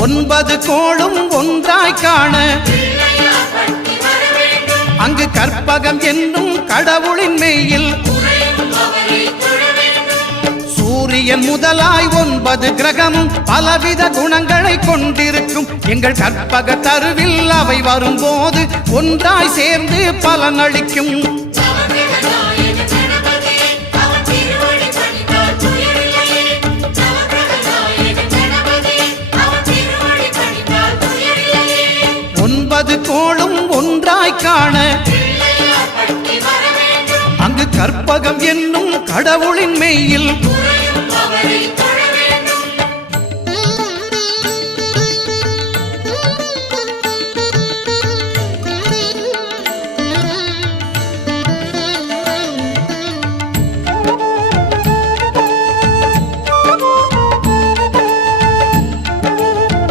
9 கோளும் ஒன்றாய் காண அங்கு கற்பகம் என்னும் கடவுளின் மெய்யில் சூரியன் முதலாய் 9 கிரகமும் பலவித குணங்களை கொண்டிருக்கும் எங்கள் கற்பக தருவில் அவை வரும்போது ஒன்றாய் சேர்ந்து பலனளிக்கும். கோளும் ஒன்றாய் காண அங்கு கற்பகம் என்னும் கடவுளின் மெய்யில்